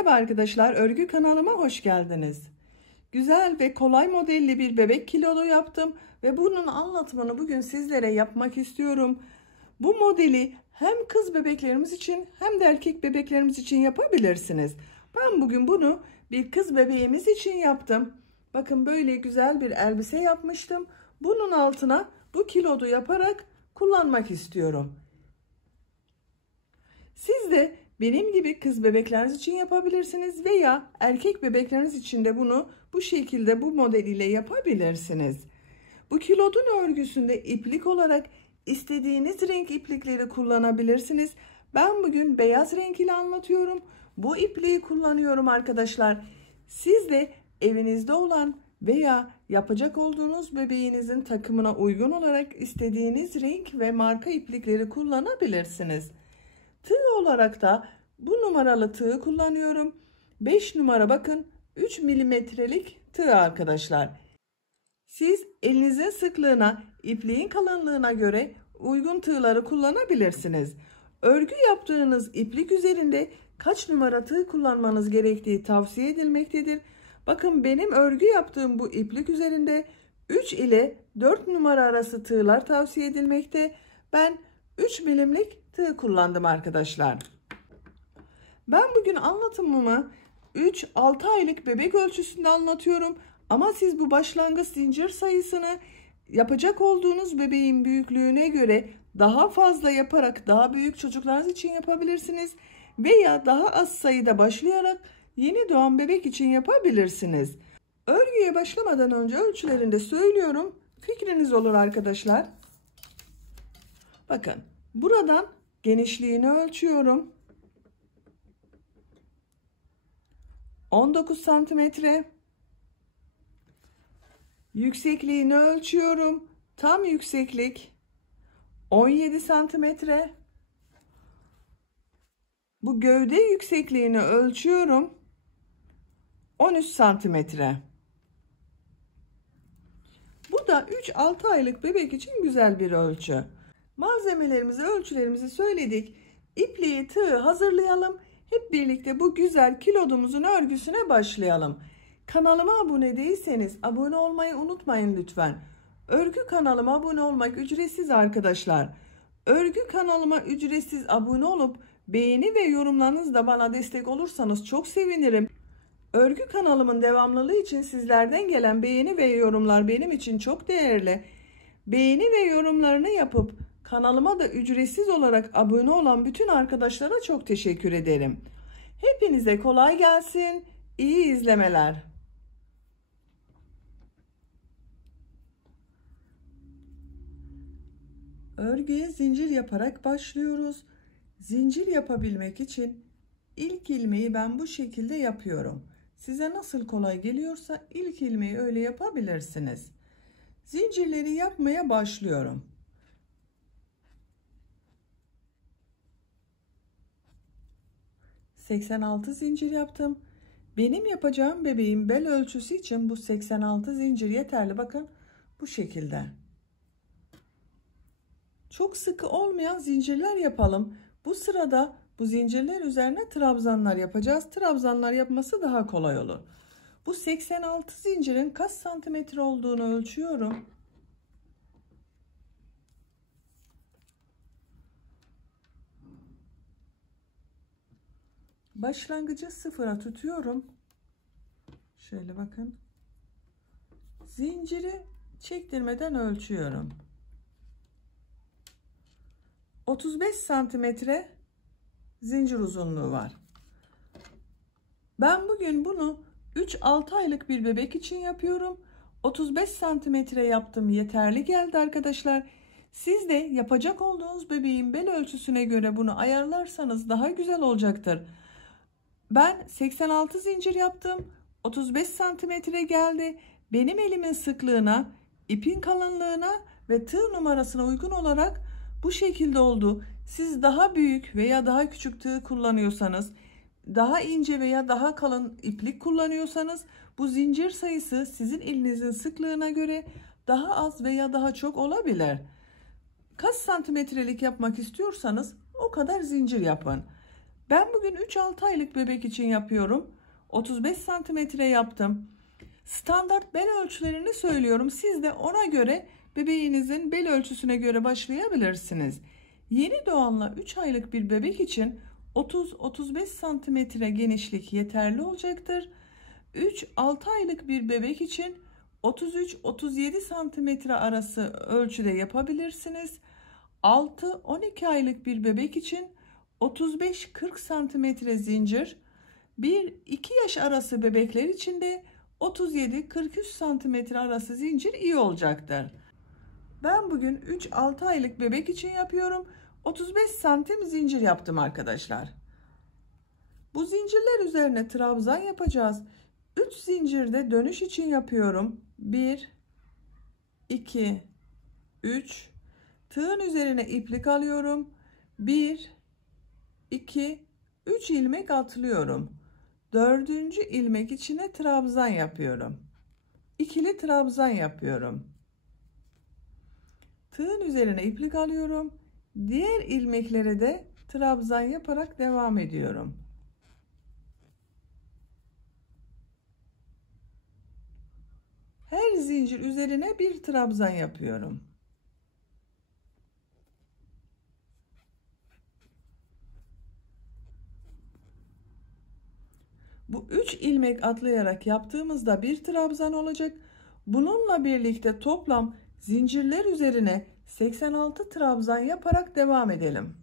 Merhaba arkadaşlar, örgü kanalıma hoş geldiniz. Güzel ve kolay modelli bir bebek kilolu yaptım ve bunun anlatımını bugün sizlere yapmak istiyorum. Bu modeli hem kız bebeklerimiz için hem de erkek bebeklerimiz için yapabilirsiniz. Ben bugün bunu bir kız bebeğimiz için yaptım. Bakın böyle güzel bir elbise yapmıştım. Bunun altına bu kilodu yaparak kullanmak istiyorum. Siz de benim gibi kız bebekleriniz için yapabilirsiniz veya erkek bebekleriniz için de bunu bu şekilde bu model ile yapabilirsiniz. Bu kilodun örgüsünde iplik olarak istediğiniz renk iplikleri kullanabilirsiniz. Ben bugün beyaz renk ile anlatıyorum. Bu ipliği kullanıyorum arkadaşlar. Siz de evinizde olan veya yapacak olduğunuz bebeğinizin takımına uygun olarak istediğiniz renk ve marka iplikleri kullanabilirsiniz. Tığ olarak da bu numaralı tığı kullanıyorum. 5 numara bakın 3 milimetrelik tığ arkadaşlar. Siz elinizin sıklığına, ipliğin kalınlığına göre uygun tığları kullanabilirsiniz. Örgü yaptığınız iplik üzerinde kaç numara tığ kullanmanız gerektiği tavsiye edilmektedir. Bakın benim örgü yaptığım bu iplik üzerinde 3 ile 4 numara arası tığlar tavsiye edilmekte. Ben 3 milimlik tığ kullandım arkadaşlar. Ben bugün anlatımımı 3-6 aylık bebek ölçüsünde anlatıyorum. Ama siz bu başlangıç zincir sayısını yapacak olduğunuz bebeğin büyüklüğüne göre daha fazla yaparak daha büyük çocuklarınız için yapabilirsiniz. Veya daha az sayıda başlayarak yeni doğan bebek için yapabilirsiniz. Örgüye başlamadan önce ölçülerini de söylüyorum. Fikriniz olur arkadaşlar. Bakın buradan genişliğini ölçüyorum. 19 santimetre. Yüksekliğini ölçüyorum. Tam yükseklik 17 santimetre. Bu gövde yüksekliğini ölçüyorum. 13 santimetre. Bu da 3-6 aylık bebek için güzel bir ölçü. Malzemelerimizi, ölçülerimizi söyledik. İpliği, tığı hazırlayalım. Hep birlikte bu güzel kilodumuzun örgüsüne başlayalım. Kanalıma abone değilseniz abone olmayı unutmayın lütfen. Örgü kanalıma abone olmak ücretsiz arkadaşlar. Örgü kanalıma ücretsiz abone olup beğeni ve yorumlarınızla bana destek olursanız çok sevinirim. Örgü kanalımın devamlılığı için sizlerden gelen beğeni ve yorumlar benim için çok değerli. Beğeni ve yorumlarını yapıp kanalıma da ücretsiz olarak abone olan bütün arkadaşlara çok teşekkür ederim. Hepinize kolay gelsin. İyi izlemeler. Örgüye zincir yaparak başlıyoruz. Zincir yapabilmek için ilk ilmeği ben bu şekilde yapıyorum. Size nasıl kolay geliyorsa ilk ilmeği öyle yapabilirsiniz. Zincirleri yapmaya başlıyorum. ...86 zincir yaptım. Benim yapacağım bebeğin bel ölçüsü için bu 86 zincir yeterli. Bakın bu şekilde. Çok sıkı olmayan zincirler yapalım. Bu sırada bu zincirler üzerine trabzanlar yapacağız. Trabzanlar yapması daha kolay olur. Bu 86 zincirin kaç santimetre olduğunu ölçüyorum. Başlangıcı sıfıra tutuyorum. Şöyle bakın. Zinciri çektirmeden ölçüyorum. 35 santimetre zincir uzunluğu var. Ben bugün bunu 3-6 aylık bir bebek için yapıyorum. 35 santimetre yaptım, yeterli geldi arkadaşlar. Siz de yapacak olduğunuz bebeğin bel ölçüsüne göre bunu ayarlarsanız daha güzel olacaktır. Ben 86 zincir yaptım. 35 santimetre geldi. Benim elimin sıklığına, ipin kalınlığına ve tığ numarasına uygun olarak bu şekilde oldu. Siz daha büyük veya daha küçük tığ kullanıyorsanız, daha ince veya daha kalın iplik kullanıyorsanız bu zincir sayısı sizin elinizin sıklığına göre daha az veya daha çok olabilir. Kaç santimetrelik yapmak istiyorsanız o kadar zincir yapın. Ben bugün 3-6 aylık bebek için yapıyorum. 35 santimetre yaptım. Standart bel ölçülerini söylüyorum. Siz de ona göre bebeğinizin bel ölçüsüne göre başlayabilirsiniz. Yeni doğanla 3 aylık bir bebek için 30-35 santimetre genişlik yeterli olacaktır. 3-6 aylık bir bebek için 33-37 santimetre arası ölçüde yapabilirsiniz. 6-12 aylık bir bebek için 35-40 santimetre zincir, 1-2 yaş arası bebekler için de 37-43 santimetre arası zincir iyi olacaktır. Ben bugün 3-6 aylık bebek için yapıyorum. 35 santim zincir yaptım arkadaşlar. Bu zincirler üzerine trabzan yapacağız. 3 zincirde dönüş için yapıyorum. 1, 2, 3. Tığın üzerine iplik alıyorum. 1, 2, 3 ilmek atlıyorum. 4. ilmek içine trabzan yapıyorum. İkili trabzan yapıyorum. Tığın üzerine iplik alıyorum. Diğer ilmeklere de trabzan yaparak devam ediyorum. Her zincir üzerine bir trabzan yapıyorum. Bu 3 ilmek atlayarak yaptığımızda bir trabzan olacak. Bununla birlikte toplam zincirler üzerine 86 trabzan yaparak devam edelim.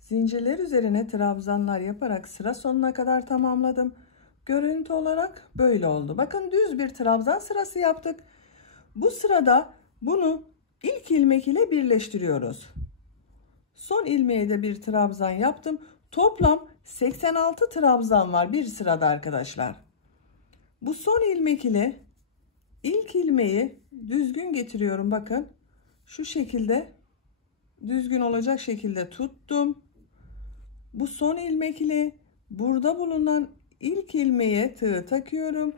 Zincirler üzerine trabzanlar yaparak sıra sonuna kadar tamamladım. Görüntü olarak böyle oldu. Bakın düz bir trabzan sırası yaptık. Bu sırada bunu ilk ilmek ile birleştiriyoruz. Son ilmeğe de bir trabzan yaptım. Toplam 86 trabzan var bir sırada arkadaşlar. Bu son ilmek ile ilk ilmeği düzgün getiriyorum. Bakın şu şekilde düzgün olacak şekilde tuttum. Bu son ilmek ile burada bulunan ilk ilmeğe tığ takıyorum.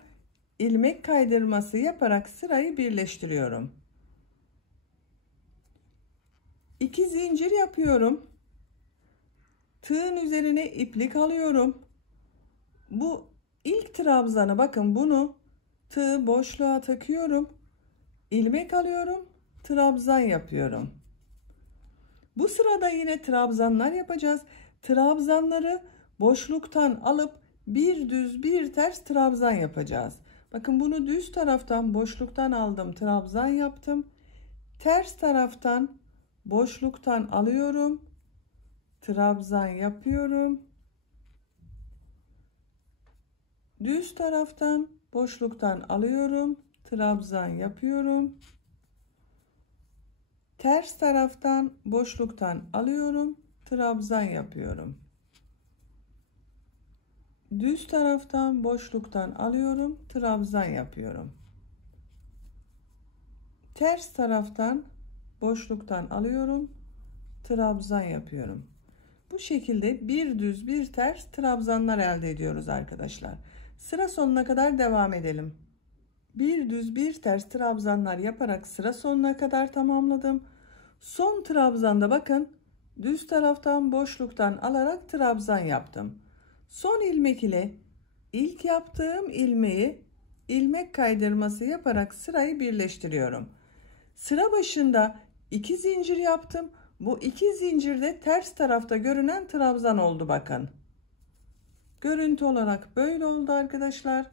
İlmek kaydırması yaparak sırayı birleştiriyorum. 2 zincir yapıyorum. Tığın üzerine iplik alıyorum. Bu ilk trabzanı bakın bunu tığ boşluğa takıyorum. İlmek alıyorum. Trabzan yapıyorum. Bu sırada yine trabzanlar yapacağız. Trabzanları boşluktan alıp bir düz bir ters trabzan yapacağız. Bakın bunu düz taraftan boşluktan aldım, trabzan yaptım. Ters taraftan boşluktan alıyorum. Trabzan yapıyorum. Düz taraftan boşluktan alıyorum. Trabzan yapıyorum. Ters taraftan boşluktan alıyorum. Trabzan yapıyorum. Düz taraftan boşluktan alıyorum. Trabzan yapıyorum. Ters taraftan boşluktan alıyorum. Trabzan yapıyorum. Bu şekilde bir düz bir ters trabzanlar elde ediyoruz arkadaşlar. Sıra sonuna kadar devam edelim. Bir düz bir ters trabzanlar yaparak sıra sonuna kadar tamamladım. Son trabzanda bakın düz taraftan boşluktan alarak trabzan yaptım. Son ilmek ile ilk yaptığım ilmeği ilmek kaydırması yaparak sırayı birleştiriyorum. Sıra başında 2 zincir yaptım. Bu 2 zincirde ters tarafta görünen trabzan oldu bakın. Görüntü olarak böyle oldu arkadaşlar.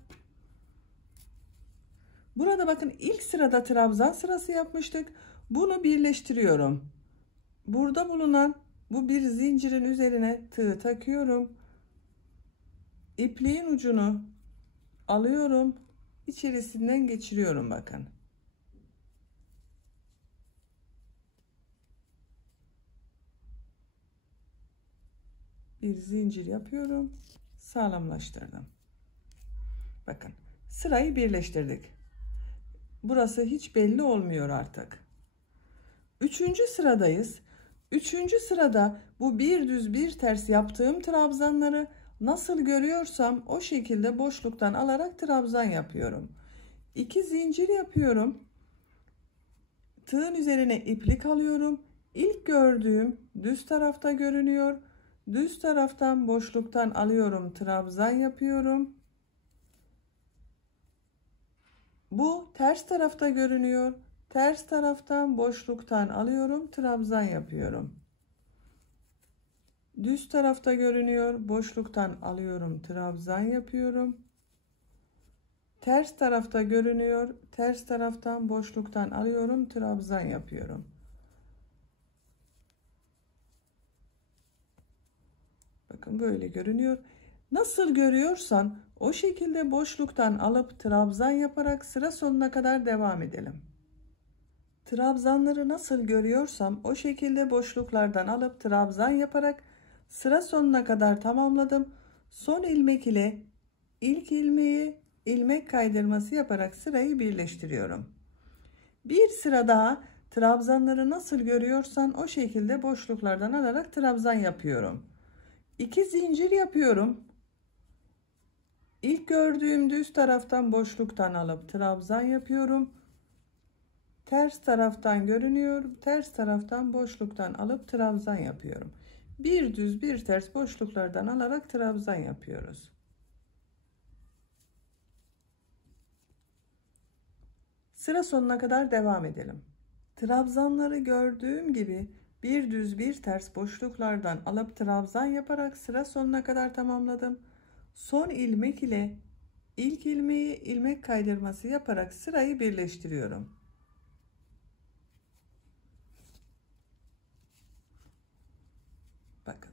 Burada bakın ilk sırada trabzan sırası yapmıştık. Bunu birleştiriyorum. Burada bulunan bu bir zincirin üzerine tığ takıyorum. İpliğin ucunu alıyorum. İçerisinden geçiriyorum bakın. Bir zincir yapıyorum. Sağlamlaştırdım. Bakın sırayı birleştirdik. Burası hiç belli olmuyor artık. 3. sıradayız. 3. sırada bu bir düz bir ters yaptığım trabzanları nasıl görüyorsam o şekilde boşluktan alarak trabzan yapıyorum. 2 zincir yapıyorum. Tığın üzerine iplik alıyorum. İlk gördüğüm düz tarafta görünüyor. Düz taraftan boşluktan alıyorum, trabzan yapıyorum. Bu ters tarafta görünüyor. Ters taraftan boşluktan alıyorum, trabzan yapıyorum. Düz tarafta görünüyor. Boşluktan alıyorum, trabzan yapıyorum. Ters tarafta görünüyor. Ters taraftan boşluktan alıyorum, trabzan yapıyorum. Bakın böyle görünüyor. Nasıl görüyorsan o şekilde boşluktan alıp trabzan yaparak sıra sonuna kadar devam edelim. Trabzanları nasıl görüyorsam o şekilde boşluklardan alıp trabzan yaparak sıra sonuna kadar tamamladım. Son ilmek ile ilk ilmeği ilmek kaydırması yaparak sırayı birleştiriyorum. Bir sıra daha trabzanları nasıl görüyorsan o şekilde boşluklardan alarak trabzan yapıyorum. 2 zincir yapıyorum. İlk gördüğüm düz taraftan boşluktan alıp trabzan yapıyorum. Ters taraftan görünüyor. Ters taraftan boşluktan alıp trabzan yapıyorum. Bir düz bir ters boşluklardan alarak trabzan yapıyoruz. Sıra sonuna kadar devam edelim. Trabzanları gördüğüm gibi bir düz bir ters boşluklardan alıp trabzan yaparak sıra sonuna kadar tamamladım. Son ilmek ile ilk ilmeği ilmek kaydırması yaparak sırayı birleştiriyorum. Bakın.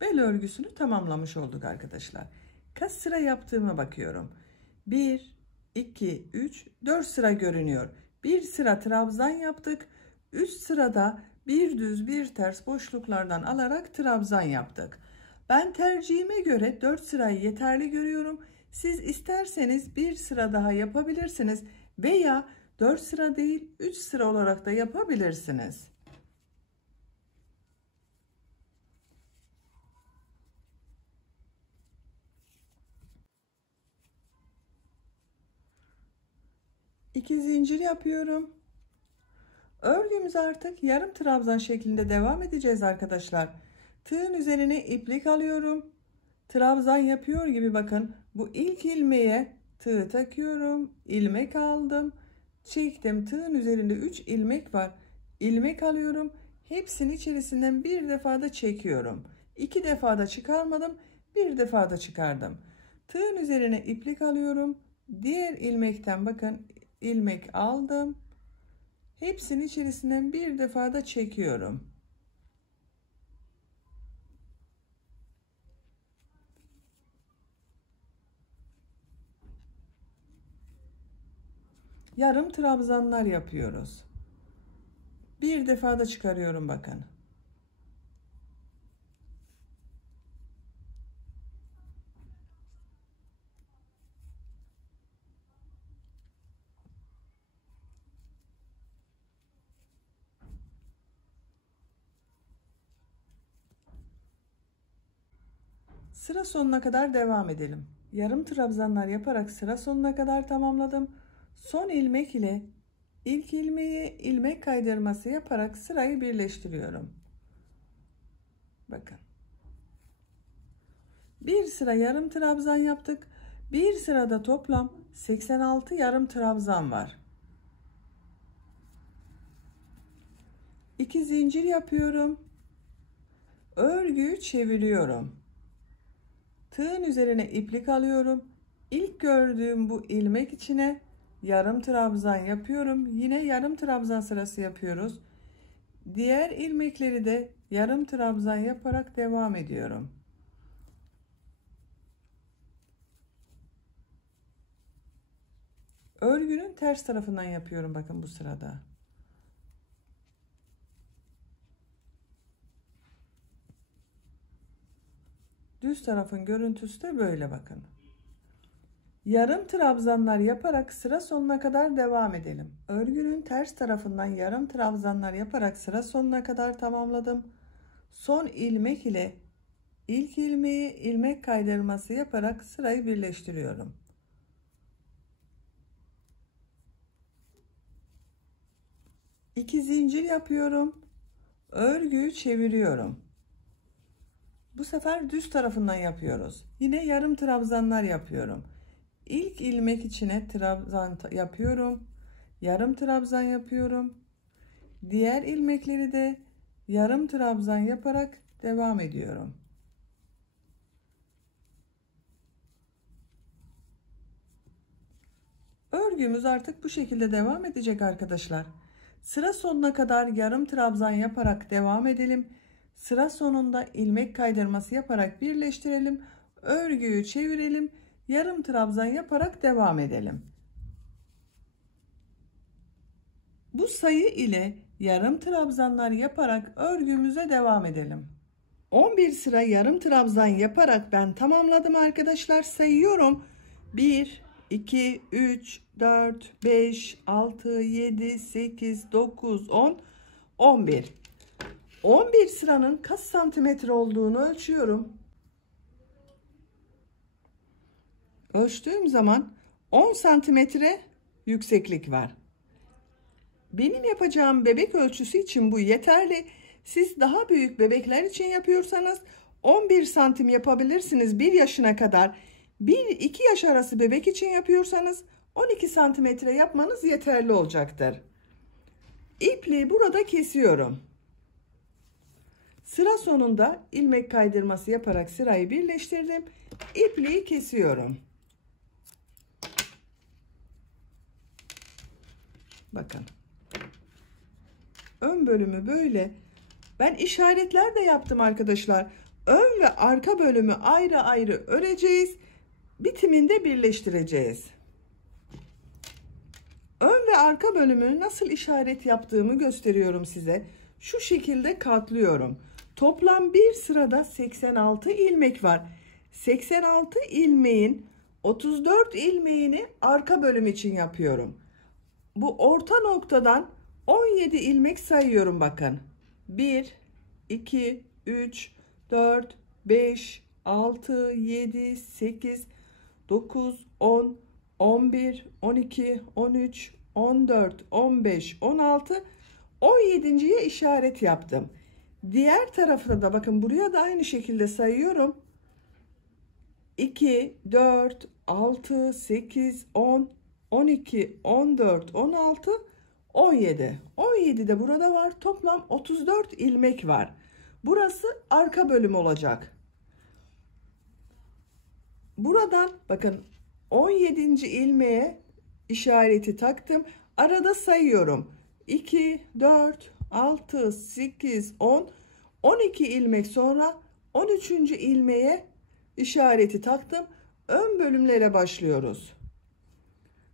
Bel örgüsünü tamamlamış olduk arkadaşlar. Kaç sıra yaptığıma bakıyorum. 1, 2, 3, 4 sıra görünüyor. Bir sıra trabzan yaptık. Üst sırada bir düz bir ters boşluklardan alarak trabzan yaptık. Ben tercihime göre 4 sırayı yeterli görüyorum. Siz isterseniz bir sıra daha yapabilirsiniz veya 4 sıra değil 3 sıra olarak da yapabilirsiniz. İki zincir yapıyorum. Örgümüz artık yarım trabzan şeklinde devam edeceğiz arkadaşlar. Tığın üzerine iplik alıyorum. Trabzan yapıyor gibi bakın. Bu ilk ilmeğe tığ takıyorum. İlmek aldım. Çektim. Tığın üzerinde 3 ilmek var. İlmek alıyorum. Hepsini içerisinden bir defada çekiyorum. 2 defada çıkarmadım. Bir defada çıkardım. Tığın üzerine iplik alıyorum. Diğer ilmekten bakın ilmek aldım. Hepsini içerisinden bir defada çekiyorum. Yarım trabzanlar yapıyoruz. Bir defada çıkarıyorum bakın. Sıra sonuna kadar devam edelim. Yarım trabzanlar yaparak sıra sonuna kadar tamamladım. Son ilmek ile ilk ilmeği ilmek kaydırması yaparak sırayı birleştiriyorum. Bakın. Bir sıra yarım trabzan yaptık. Bir sırada toplam 86 yarım trabzan var. 2 zincir yapıyorum. Örgüyü çeviriyorum. Tığın üzerine iplik alıyorum. İlk gördüğüm bu ilmek içine yarım trabzan yapıyorum. Yine yarım trabzan sırası yapıyoruz. Diğer ilmekleri de yarım trabzan yaparak devam ediyorum. Örgünün ters tarafından yapıyorum bakın bu sırada. Düz tarafın görüntüsü de böyle bakın. Yarım trabzanlar yaparak sıra sonuna kadar devam edelim. Örgünün ters tarafından yarım trabzanlar yaparak sıra sonuna kadar tamamladım. Son ilmek ile ilk ilmeği ilmek kaydırması yaparak sırayı birleştiriyorum. İki zincir yapıyorum. Örgüyü çeviriyorum. Bu sefer düz tarafından yapıyoruz. Yine yarım trabzanlar yapıyorum. İlk ilmek içine trabzan yapıyorum. Yarım trabzan yapıyorum. Diğer ilmekleri de yarım trabzan yaparak devam ediyorum. Örgümüz artık bu şekilde devam edecek arkadaşlar. Sıra sonuna kadar yarım trabzan yaparak devam edelim. Sıra sonunda ilmek kaydırması yaparak birleştirelim. Örgüyü çevirelim. Yarım trabzan yaparak devam edelim. Bu sayı ile yarım trabzanlar yaparak örgümüze devam edelim. 11 sıra yarım trabzan yaparak ben tamamladım arkadaşlar. Sayıyorum. 1, 2, 3, 4, 5, 6, 7, 8, 9, 10, 11. 11 sıranın kaç santimetre olduğunu ölçüyorum. Ölçtüğüm zaman 10 santimetre yükseklik var. Benim yapacağım bebek ölçüsü için bu yeterli. Siz daha büyük bebekler için yapıyorsanız 11 santim yapabilirsiniz 1 yaşına kadar. 1-2 yaş arası bebek için yapıyorsanız 12 santimetre yapmanız yeterli olacaktır. İpliği burada kesiyorum. Sıra sonunda ilmek kaydırması yaparak sırayı birleştirdim. İpliği kesiyorum. Bakın. Ön bölümü böyle. Ben işaretler de yaptım arkadaşlar. Ön ve arka bölümü ayrı ayrı öreceğiz. Bitiminde birleştireceğiz. Ön ve arka bölümü nasıl işaret yaptığımı gösteriyorum size. Şu şekilde katlıyorum. Toplam bir sırada 86 ilmek var. 86 ilmeğin 34 ilmeğini arka bölüm için yapıyorum. Bu orta noktadan 17 ilmek sayıyorum bakın. 1, 2, 3, 4, 5, 6, 7, 8, 9, 10, 11, 12, 13, 14, 15, 16, 17.'ye işaret yaptım. Diğer tarafta da bakın buraya da aynı şekilde sayıyorum. 2, 4, 6, 8, 10, 12, 14, 16, 17. 17 de burada var. Toplam 34 ilmek var. Burası arka bölüm olacak. Buradan bakın 17. ilmeğe işareti taktım. Arada sayıyorum. 2, 4, 6, 8, 10, 12 ilmek sonra 13. ilmeğe işareti taktım. Ön bölümlere başlıyoruz.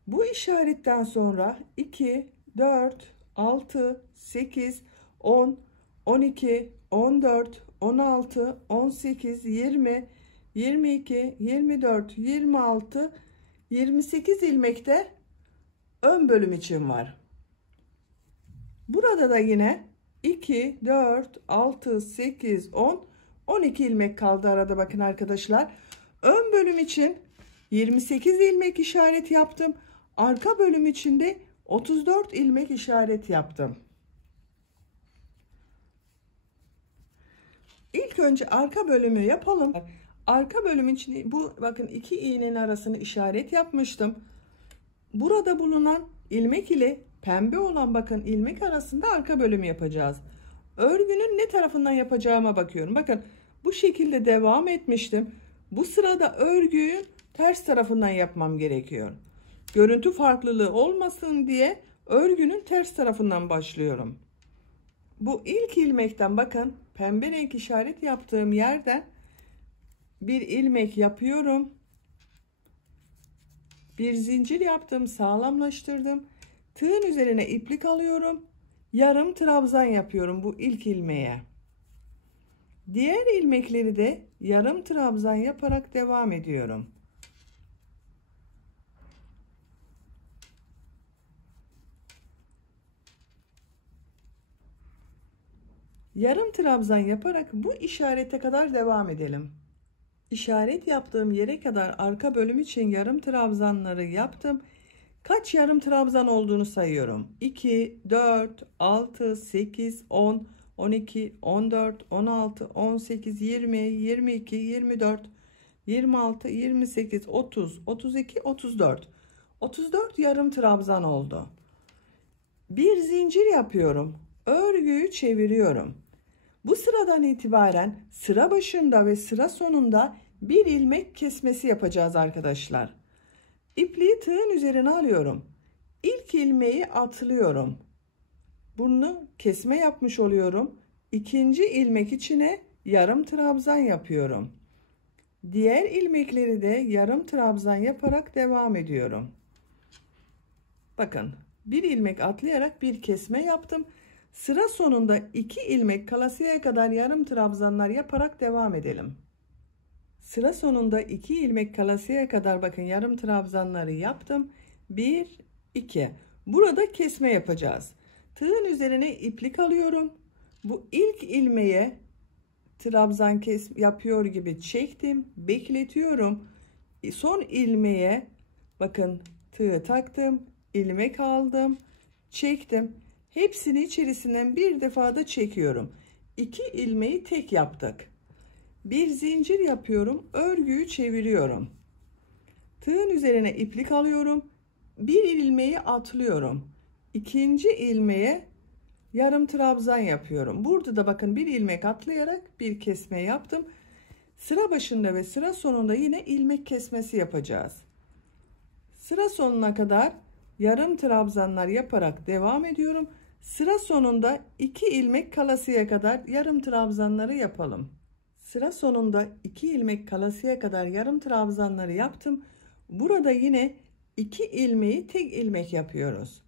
Bu işaretten sonra 2, 4, 6, 8, 10, 12, 14, 16, 18, 20, 22, 24, 26, 28 ilmek de ön bölüm için var. Burada da yine 2, 4, 6, 8, 10, 12 ilmek kaldı arada bakın arkadaşlar. Ön bölüm için 28 ilmek işaret yaptım. Arka bölüm için de 34 ilmek işaret yaptım. İlk önce arka bölümü yapalım. Arka bölüm için bu bakın iki iğnenin arasını işaret yapmıştım. Burada bulunan ilmek ile pembe olan bakın ilmek arasında arka bölümü yapacağız. Örgünün ne tarafından yapacağıma bakıyorum. Bakın bu şekilde devam etmiştim. Bu sırada örgüyü ters tarafından yapmam gerekiyor. Görüntü farklılığı olmasın diye örgünün ters tarafından başlıyorum. Bu ilk ilmekten bakın pembe renk işaret yaptığım yerden bir ilmek yapıyorum. Bir zincir yaptım, sağlamlaştırdım. Tığın üzerine iplik alıyorum. Yarım trabzan yapıyorum bu ilk ilmeğe. Diğer ilmekleri de yarım trabzan yaparak devam ediyorum. Yarım trabzan yaparak bu işarete kadar devam edelim. İşaret yaptığım yere kadar arka bölüm için yarım trabzanları yaptım. Kaç yarım trabzan olduğunu sayıyorum. 2, 4, 6, 8, 10, 12, 14, 16, 18, 20, 22, 24, 26, 28, 30, 32, 34. 34 yarım trabzan oldu. Bir zincir yapıyorum. Örgüyü çeviriyorum. Bu sıradan itibaren sıra başında ve sıra sonunda bir ilmek kesmesi yapacağız arkadaşlar. İpliği tığın üzerine alıyorum. İlk ilmeği atlıyorum. Bunu kesme yapmış oluyorum. İkinci ilmek içine yarım trabzan yapıyorum. Diğer ilmekleri de yarım trabzan yaparak devam ediyorum. Bakın, bir ilmek atlayarak bir kesme yaptım. Sıra sonunda 2 ilmek kalasıya kadar yarım trabzanlar yaparak devam edelim. Sıra sonunda 2 ilmek kalasıya kadar bakın yarım trabzanları yaptım. 1, 2. Burada kesme yapacağız. Tığın üzerine iplik alıyorum. Bu ilk ilmeğe trabzan yapıyor gibi çektim, bekletiyorum. Son ilmeğe bakın tığı taktım, ilmek aldım, çektim. Hepsini içerisinden bir defada çekiyorum. 2 ilmeği tek yaptık. Bir zincir yapıyorum, örgüyü çeviriyorum. Tığın üzerine iplik alıyorum. Bir ilmeği atlıyorum. İkinci ilmeğe yarım trabzan yapıyorum. Burada da bakın bir ilmek atlayarak bir kesme yaptım. Sıra başında ve sıra sonunda yine ilmek kesmesi yapacağız. Sıra sonuna kadar yarım trabzanlar yaparak devam ediyorum. Sıra sonunda 2 ilmek kalasıya kadar yarım trabzanları yapalım. Sıra sonunda 2 ilmek kalasıya kadar yarım trabzanları yaptım. Burada yine 2 ilmeği tek ilmek yapıyoruz.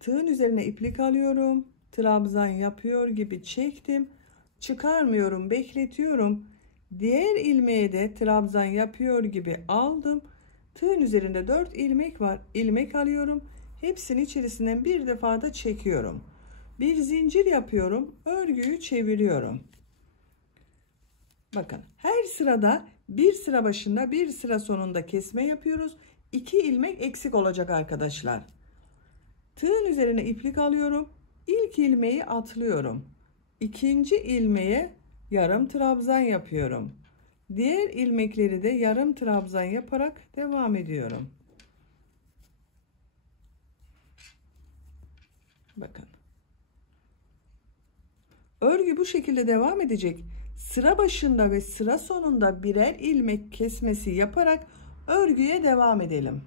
Tığın üzerine iplik alıyorum. Trabzan yapıyor gibi çektim. Çıkarmıyorum, bekletiyorum. Diğer ilmeğe de trabzan yapıyor gibi aldım. Tığın üzerinde 4 ilmek var. İlmek alıyorum. Hepsini içerisinden bir defada çekiyorum. Bir zincir yapıyorum. Örgüyü çeviriyorum. Bakın, her sırada bir sıra başında bir sıra sonunda kesme yapıyoruz. 2 ilmek eksik olacak arkadaşlar. Tığın üzerine iplik alıyorum. İlk ilmeği atlıyorum. İkinci ilmeğe yarım trabzan yapıyorum. Diğer ilmekleri de yarım trabzan yaparak devam ediyorum. Bakın. Örgü bu şekilde devam edecek. Sıra başında ve sıra sonunda birer ilmek kesmesi yaparak örgüye devam edelim.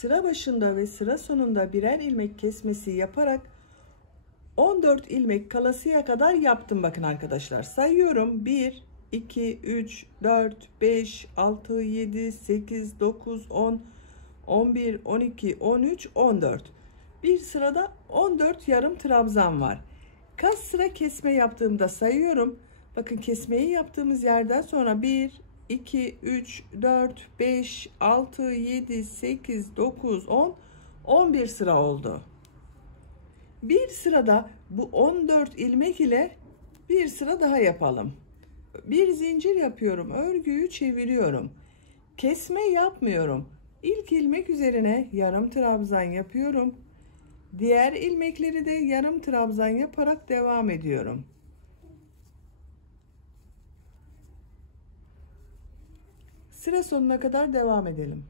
Sıra başında ve sıra sonunda birer ilmek kesmesi yaparak 14 ilmek kalasıya kadar yaptım. Bakın arkadaşlar, sayıyorum. 1, 2, 3, 4, 5, 6, 7, 8, 9, 10, 11, 12, 13, 14. Bir sırada 14 yarım trabzan var. Kaç sıra kesme yaptığımda sayıyorum. Bakın, kesmeyi yaptığımız yerden sonra 1, 2, 3, 4, 5, 6, 7, 8, 9, 10, 11 sıra oldu. Bir sırada bu 14 ilmek ile bir sıra daha yapalım. Bir zincir yapıyorum, örgüyü çeviriyorum. Kesme yapmıyorum. İlk ilmek üzerine yarım trabzan yapıyorum. Diğer ilmekleri de yarım trabzan yaparak devam ediyorum. Sıra sonuna kadar devam edelim.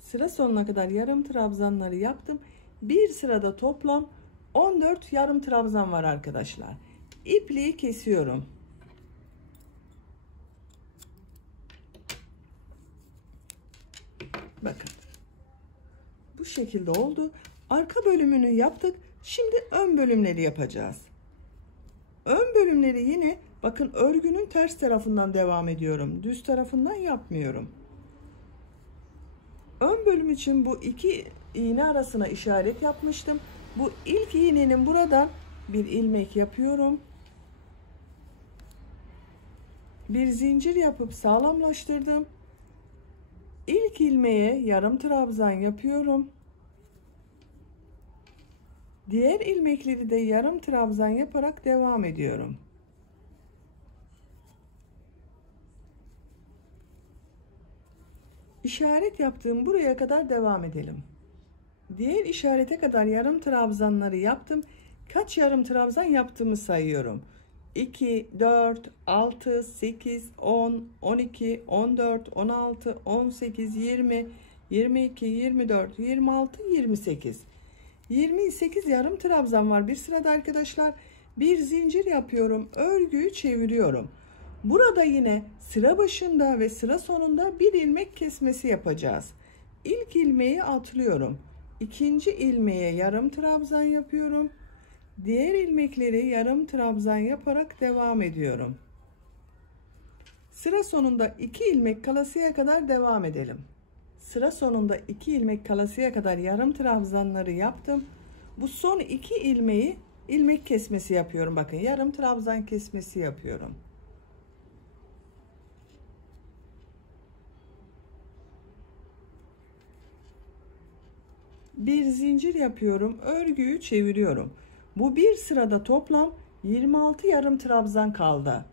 Sıra sonuna kadar yarım trabzanları yaptım. Bir sırada toplam 14 yarım trabzan var arkadaşlar. İpliği kesiyorum. Bakın. Bu şekilde oldu. Arka bölümünü yaptık. Şimdi ön bölümleri yapacağız. Ön bölümleri yine bakın örgünün ters tarafından devam ediyorum. Düz tarafından yapmıyorum. Ön bölüm için bu 2 iğne arasına işaret yapmıştım. Bu ilk iğnenin buradan bir ilmek yapıyorum. Bir zincir yapıp sağlamlaştırdım. İlk ilmeğe yarım trabzan yapıyorum. Diğer ilmekleri de yarım trabzan yaparak devam ediyorum. İşaret yaptığım buraya kadar devam edelim. Diğer işarete kadar yarım trabzanları yaptım. Kaç yarım trabzan yaptığımı sayıyorum. 2, 4, 6, 8, 10, 12, 14, 16, 18, 20, 22, 24, 26, 28. 28 yarım trabzan var bir sırada arkadaşlar. Bir zincir yapıyorum. Örgüyü çeviriyorum. Burada yine sıra başında ve sıra sonunda bir ilmek kesmesi yapacağız. İlk ilmeği atlıyorum. İkinci ilmeğe yarım trabzan yapıyorum. Diğer ilmekleri yarım trabzan yaparak devam ediyorum. Sıra sonunda 2 ilmek kalasıya kadar devam edelim. Sıra sonunda 2 ilmek kalasıya kadar yarım trabzanları yaptım. Bu son 2 ilmeği ilmek kesmesi yapıyorum. Bakın yarım trabzan kesmesi yapıyorum. Bir zincir yapıyorum. Örgüyü çeviriyorum. Bu bir sırada toplam 26 yarım trabzan kaldı.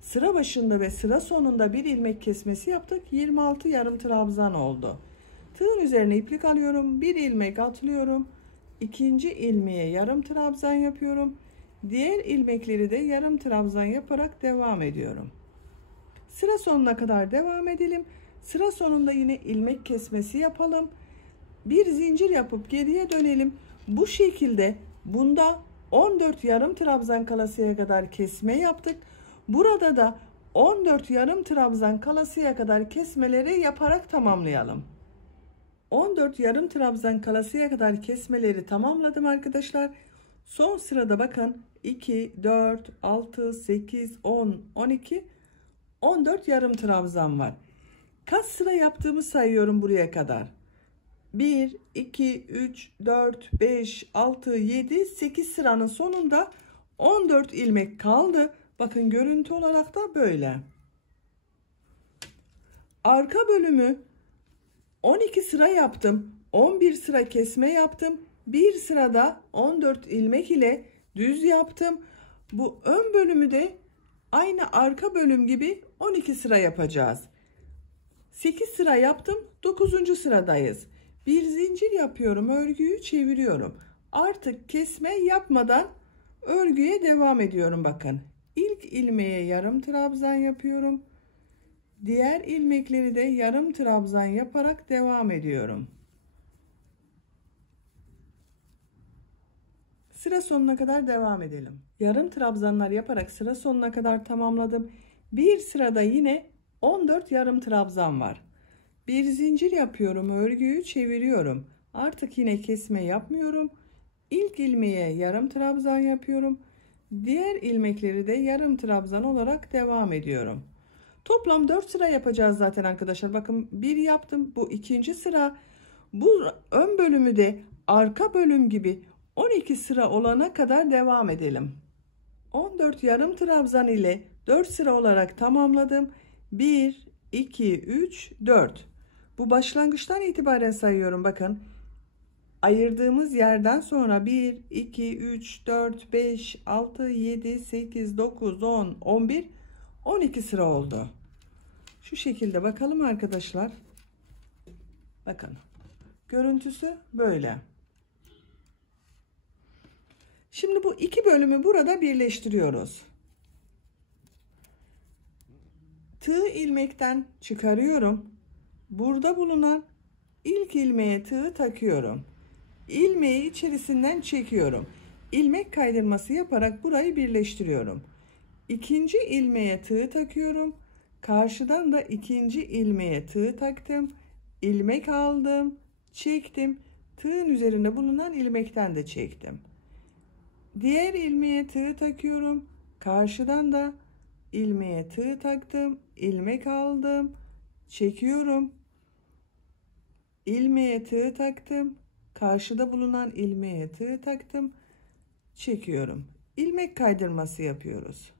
Sıra başında ve sıra sonunda bir ilmek kesmesi yaptık. 26 yarım trabzan oldu. Tığın üzerine iplik alıyorum. Bir ilmek atlıyorum. İkinci ilmeğe yarım trabzan yapıyorum. Diğer ilmekleri de yarım trabzan yaparak devam ediyorum. Sıra sonuna kadar devam edelim. Sıra sonunda yine ilmek kesmesi yapalım. Bir zincir yapıp geriye dönelim. Bu şekilde bunda 14 yarım trabzan kalasıya kadar kesme yaptık. Burada da 14 yarım trabzan kalasıya kadar kesmeleri yaparak tamamlayalım. 14 yarım trabzan kalasıya kadar kesmeleri tamamladım arkadaşlar. Son sırada bakın 2, 4, 6, 8, 10, 12, 14 yarım trabzan var. Kaç sıra yaptığımı sayıyorum buraya kadar. 1, 2, 3, 4, 5, 6, 7, 8 sıranın sonunda 14 ilmek kaldı. Bakın görüntü olarak da böyle. Arka bölümü 12 sıra yaptım. 11 sıra kesme yaptım. Bir sırada 14 ilmek ile düz yaptım. Bu ön bölümü de aynı arka bölüm gibi 12 sıra yapacağız. 8 sıra yaptım. 9. sıradayız. Bir zincir yapıyorum. Örgüyü çeviriyorum. Artık kesme yapmadan örgüye devam ediyorum bakın. İlk ilmeğe yarım trabzan yapıyorum. Diğer ilmekleri de yarım trabzan yaparak devam ediyorum. Sıra sonuna kadar devam edelim. Yarım trabzanlar yaparak sıra sonuna kadar tamamladım. Bir sırada yine 14 yarım trabzan var. Bir zincir yapıyorum, örgüyü çeviriyorum. Artık yine kesme yapmıyorum. İlk ilmeğe yarım trabzan yapıyorum. Diğer ilmekleri de yarım trabzan olarak devam ediyorum. Toplam 4 sıra yapacağız zaten arkadaşlar. Bakın bir yaptım. Bu ikinci sıra. Bu ön bölümü de arka bölüm gibi 12 sıra olana kadar devam edelim. 14 yarım trabzan ile 4 sıra olarak tamamladım. 1, 2, 3, 4. Bu başlangıçtan itibaren sayıyorum. Bakın. Ayırdığımız yerden sonra 1, 2, 3, 4, 5, 6, 7, 8, 9, 10, 11, 12 sıra oldu. Şu şekilde bakalım arkadaşlar. Bakın. Görüntüsü böyle. Şimdi bu iki bölümü burada birleştiriyoruz. Tığ ilmekten çıkarıyorum. Burada bulunan ilk ilmeğe tığı takıyorum. İlmeği içerisinden çekiyorum. İlmek kaydırması yaparak burayı birleştiriyorum. İkinci ilmeğe tığ takıyorum. Karşıdan da ikinci ilmeğe tığ taktım. İlmek aldım, çektim. Tığın üzerinde bulunan ilmekten de çektim. Diğer ilmeğe tığ takıyorum. Karşıdan da ilmeğe tığ taktım. İlmek aldım, çekiyorum. İlmeğe tığ taktım. Karşıda bulunan ilmeğe tığ taktım. Çekiyorum. İlmek kaydırması yapıyoruz.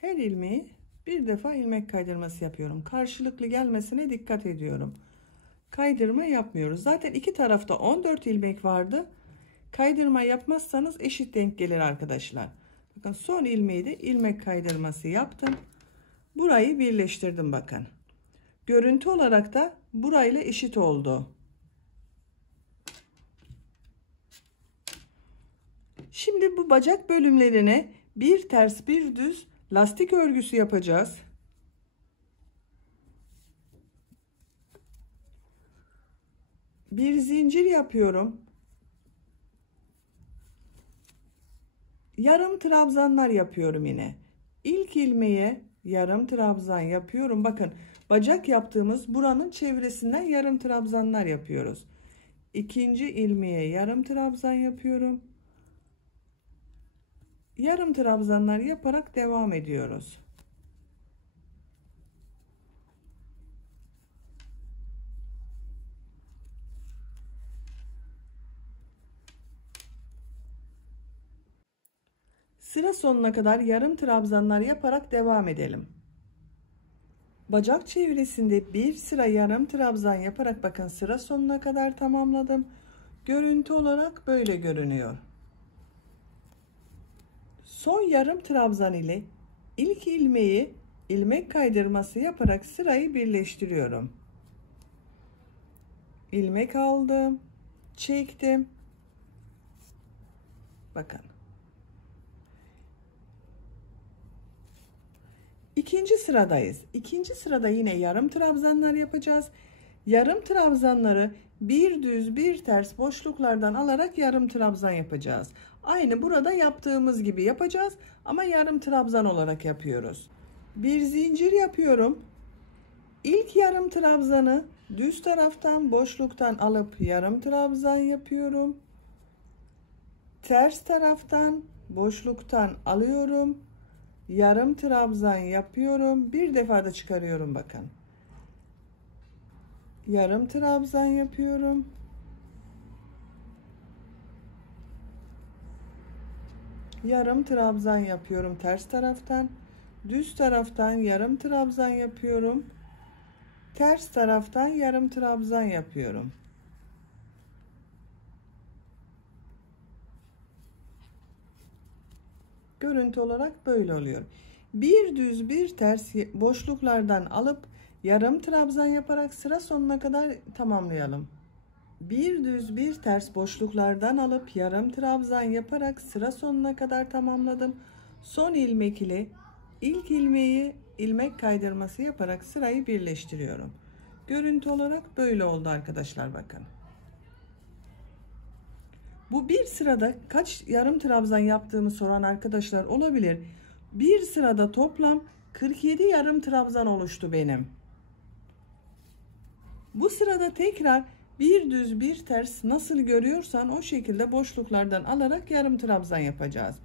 Her ilmeği bir defa ilmek kaydırması yapıyorum. Karşılıklı gelmesine dikkat ediyorum. kaydırma yapmıyoruz. Zaten iki tarafta 14 ilmek vardı. Kaydırma yapmazsanız eşit denk gelir arkadaşlar. Bakın son ilmeği de ilmek kaydırması yaptım. Burayı birleştirdim bakın. Görüntü olarak da burayla eşit oldu. Şimdi bu bacak bölümlerine bir ters bir düz lastik örgüsü yapacağız. Bir zincir yapıyorum. Yarım trabzanlar yapıyorum yine. İlk ilmeğe yarım trabzan yapıyorum. Bakın bacak yaptığımız buranın çevresinden yarım trabzanlar yapıyoruz. İkinci ilmeğe yarım trabzan yapıyorum. Yarım trabzanlar yaparak devam ediyoruz. Sıra sonuna kadar yarım trabzanlar yaparak devam edelim. Bacak çevresinde bir sıra yarım trabzan yaparak bakın sıra sonuna kadar tamamladım. Görüntü olarak böyle görünüyor. Son yarım trabzan ile ilk ilmeği ilmek kaydırması yaparak sırayı birleştiriyorum. İlmek aldım, çektim. Bakın. İkinci sıradayız. İkinci sırada yine yarım trabzanlar yapacağız. Yarım trabzanları bir düz bir ters boşluklardan alarak yarım trabzan yapacağız. Aynı burada yaptığımız gibi yapacağız ama yarım trabzan olarak yapıyoruz. Bir zincir yapıyorum. İlk yarım trabzanı düz taraftan boşluktan alıp yarım trabzan yapıyorum. Ters taraftan boşluktan alıyorum. Yarım trabzan yapıyorum. Bir defa da çıkarıyorum bakın. Yarım trabzan yapıyorum. Yarım trabzan yapıyorum ters taraftan. Düz taraftan yarım trabzan yapıyorum. Ters taraftan yarım trabzan yapıyorum. Görüntü olarak böyle oluyor. Bir düz bir ters boşluklardan alıp yarım trabzan yaparak sıra sonuna kadar tamamlayalım. Bir düz bir ters boşluklardan alıp yarım trabzan yaparak sıra sonuna kadar tamamladım. Son ilmek ile ilk ilmeği ilmek kaydırması yaparak sırayı birleştiriyorum. Görüntü olarak böyle oldu arkadaşlar bakın. Bu bir sırada kaç yarım trabzan yaptığımı soran arkadaşlar olabilir. Bir sırada toplam 47 yarım trabzan oluştu benim. Bu sırada tekrar bir düz bir ters nasıl görüyorsan o şekilde boşluklardan alarak yarım trabzan yapacağız.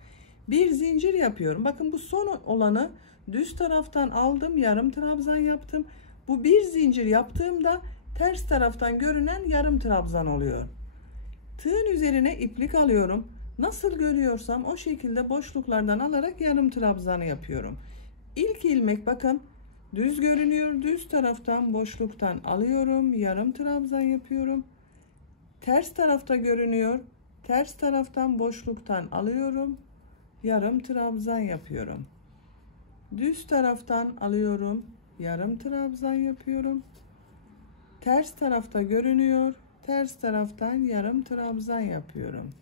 Bir zincir yapıyorum. Bakın bu son olanı düz taraftan aldım, yarım trabzan yaptım. Bu bir zincir yaptığımda ters taraftan görünen yarım trabzan oluyor. Tığın üzerine iplik alıyorum. Nasıl görüyorsam o şekilde boşluklardan alarak yarım trabzanı yapıyorum. İlk ilmek bakın düz görünüyor. Düz taraftan boşluktan alıyorum. Yarım trabzan yapıyorum. Ters tarafta görünüyor. Ters taraftan boşluktan alıyorum. Yarım trabzan yapıyorum. Düz taraftan alıyorum. Yarım trabzan yapıyorum. Ters tarafta görünüyor. Ters taraftan yarım trabzan yapıyorum.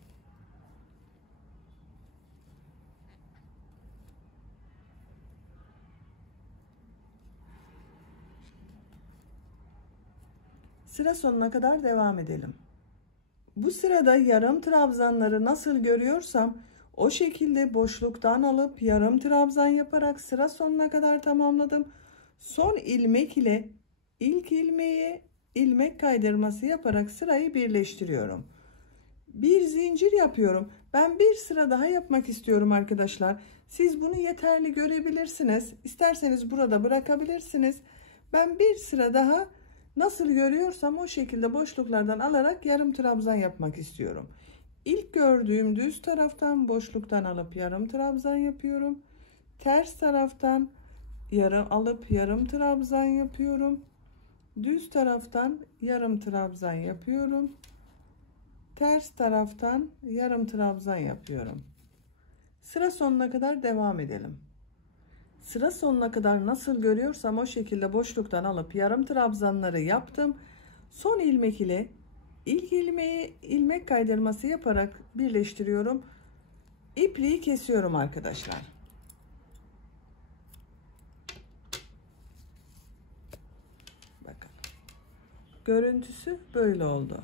Sıra sonuna kadar devam edelim. Bu sırada yarım trabzanları nasıl görüyorsam o şekilde boşluktan alıp yarım trabzan yaparak sıra sonuna kadar tamamladım. Son ilmek ile ilk ilmeği ilmek kaydırması yaparak sırayı birleştiriyorum. Bir zincir yapıyorum. Ben bir sıra daha yapmak istiyorum arkadaşlar. Siz bunu yeterli görebilirsiniz. İsterseniz burada bırakabilirsiniz. Ben bir sıra daha nasıl görüyorsam o şekilde boşluklardan alarak yarım trabzan yapmak istiyorum. İlk gördüğüm düz taraftan boşluktan alıp yarım trabzan yapıyorum. Ters taraftan yarım alıp yarım trabzan yapıyorum. Düz taraftan yarım trabzan yapıyorum. Ters taraftan yarım trabzan yapıyorum. Sıra sonuna kadar devam edelim. Sıra sonuna kadar nasıl görüyorsam o şekilde boşluktan alıp yarım trabzanları yaptım. Son ilmek ile ilk ilmeği ilmek kaydırması yaparak birleştiriyorum. İpliği kesiyorum arkadaşlar. Bakın. Görüntüsü böyle oldu.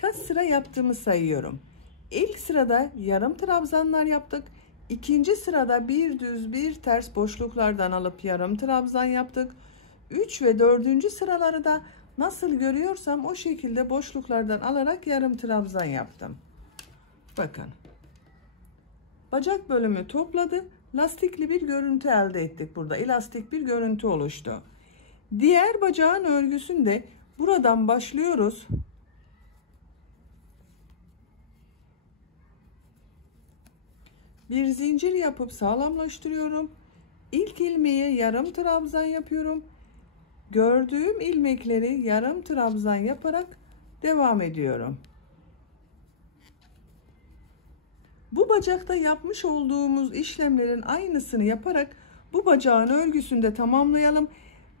Kaç sıra yaptığımı sayıyorum. İlk sırada yarım trabzanlar yaptık. İkinci sırada bir düz bir ters boşluklardan alıp yarım trabzan yaptık. 3 ve 4. sıraları da nasıl görüyorsam o şekilde boşluklardan alarak yarım trabzan yaptım. Bakın. Bacak bölümü topladı. Lastikli bir görüntü elde ettik burada. Elastik bir görüntü oluştu. Diğer bacağın örgüsünde buradan başlıyoruz. Bir zincir yapıp sağlamlaştırıyorum. İlk ilmeğe yarım trabzan yapıyorum. Gördüğüm ilmekleri yarım trabzan yaparak devam ediyorum. Bu bacakta yapmış olduğumuz işlemlerin aynısını yaparak bu bacağın örgüsünde tamamlayalım.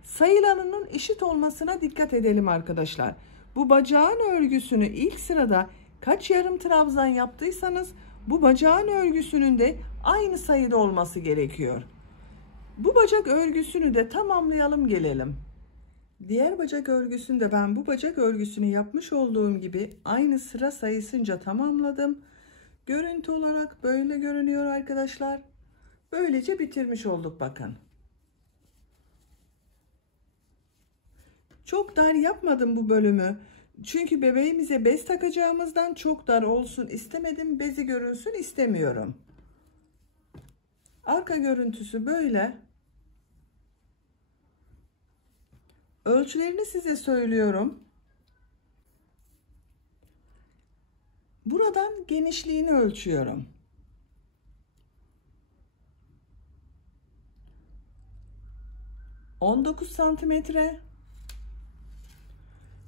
Sayılarının eşit olmasına dikkat edelim arkadaşlar. Bu bacağın örgüsünü ilk sırada kaç yarım trabzan yaptıysanız bu bacağın örgüsünün de aynı sayıda olması gerekiyor. Bu bacak örgüsünü de tamamlayalım gelelim. Diğer bacak örgüsünde ben bu bacak örgüsünü yapmış olduğum gibi aynı sıra sayısınca tamamladım. Görüntü olarak böyle görünüyor arkadaşlar. Böylece bitirmiş olduk bakın. Çok dar yapmadım bu bölümü. Çünkü bebeğimize bez takacağımızdan çok dar olsun istemedim. Bezi görünsün istemiyorum. Arka görüntüsü böyle. Ölçülerini size söylüyorum. Buradan genişliğini ölçüyorum. 19 santimetre.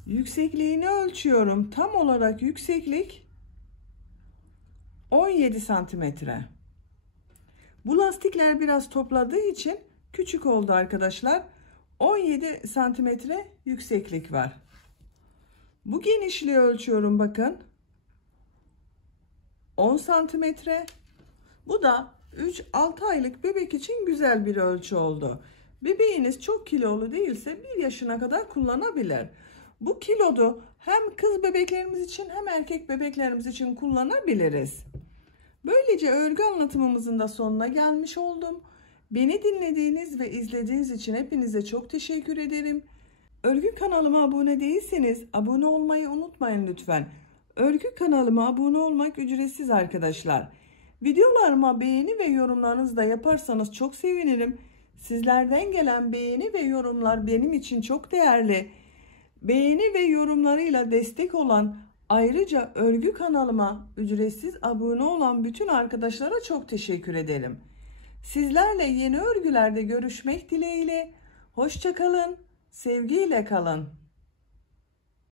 Yüksekliğini ölçüyorum. Tam olarak yükseklik 17 santimetre. Bu lastikler biraz topladığı için küçük oldu arkadaşlar. 17 santimetre yükseklik var. Bu genişliği ölçüyorum bakın. 10 santimetre. Bu da 3-6 aylık bebek için güzel bir ölçü oldu. Bebeğiniz çok kilolu değilse 1 yaşına kadar kullanabilir. Bu kilodu hem kız bebeklerimiz için hem erkek bebeklerimiz için kullanabiliriz. Böylece örgü anlatımımızın da sonuna gelmiş oldum. Beni dinlediğiniz ve izlediğiniz için hepinize çok teşekkür ederim. Örgü kanalıma abone değilseniz abone olmayı unutmayın lütfen. Örgü kanalıma abone olmak ücretsiz arkadaşlar. Videolarıma beğeni ve yorumlarınızı da yaparsanız çok sevinirim. Sizlerden gelen beğeni ve yorumlar benim için çok değerli. Beğeni ve yorumlarıyla destek olan, ayrıca örgü kanalıma ücretsiz abone olan bütün arkadaşlara çok teşekkür ederim. Sizlerle yeni örgülerde görüşmek dileğiyle. Hoşça kalın, sevgiyle kalın.